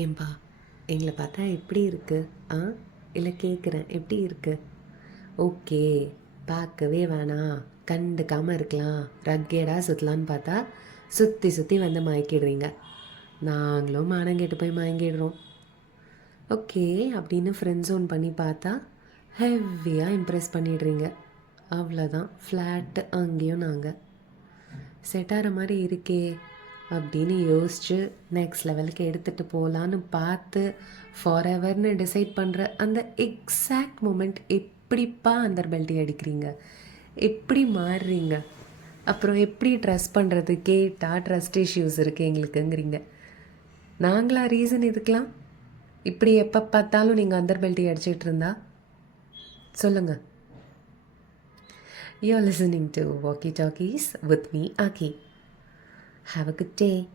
ஏன்பா எங்களை பார்த்தா எப்படி இருக்கு? ஆ, இல்லை கேட்குறேன், எப்படி இருக்கு? ஓகே, பார்க்கவே வேணாம், கண்டுக்காமல் இருக்கலாம், ரக்கேடாக சுற்றலான்னு பார்த்தா சுற்றி சுற்றி வந்து மயக்கிடுறீங்க. நாங்களும் மானம் கெட்டு போய் மயங்கிடுறோம். ஓகே அப்படின்னு ஃப்ரெண்ட் ஜோன் பண்ணி பார்த்தா ஹெவியாக இம்ப்ரெஸ் பண்ணிடுறீங்க. அவ்வளோதான், ஃப்ளாட்டு அங்கேயும் நாங்கள். செட் ஆகிற மாதிரி இருக்கே அப்படின்னு யோசித்து நெக்ஸ்ட் லெவலுக்கு எடுத்துகிட்டு போகலான்னு பார்த்து ஃபார் எவர்னு டிசைட் பண்ணுற அந்த எக்ஸாக்ட் மூமெண்ட் எப்படிப்பா அந்த பெல்ட்டி அடிக்கிறீங்க? எப்படி மாறுறீங்க? அப்புறம் எப்படி ட்ரஸ்ட் பண்ணுறது? கேட்டால் ட்ரஸ்ட் இஷ்யூஸ் இருக்குது எங்களுக்குங்கிறீங்க. நாங்களா ரீசன் இதுக்கெலாம்? இப்படி எப்போ பார்த்தாலும் நீங்கள் அந்த பெல்ட்டி அடிச்சிட்டு இருந்தா சொல்லுங்கள். You're listening to Walkie Talkies with me, Aki. Have a good day.